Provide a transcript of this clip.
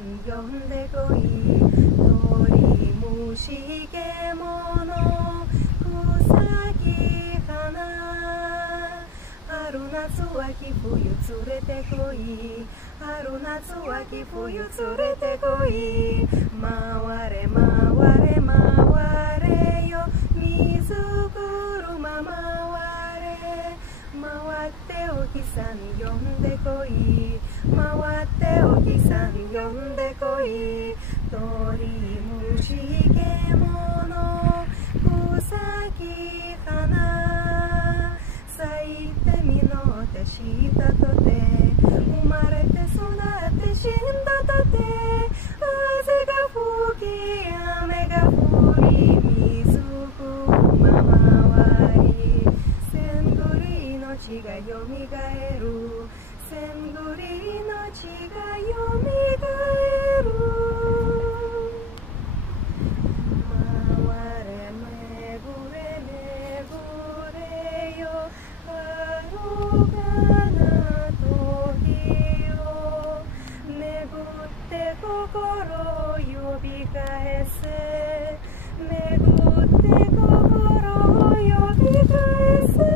に呼んでこい。鳥虫獣草木花、春夏秋冬連れてこい。春夏秋冬連れてこい。回れ回れ回れよ水車回れ。回ってお日さん呼んでこい。回ってお日さん呼んでこい。鳥虫獣草木花、咲いて実ってしたとて、生まれて育って死んだとて、風が吹き雨が降り水車回り。千栗命がよみがえる。千栗命がよみがえる。回れめぐれめぐれよ遥かな時よ。巡って心呼び返せ。巡って心呼び返せ。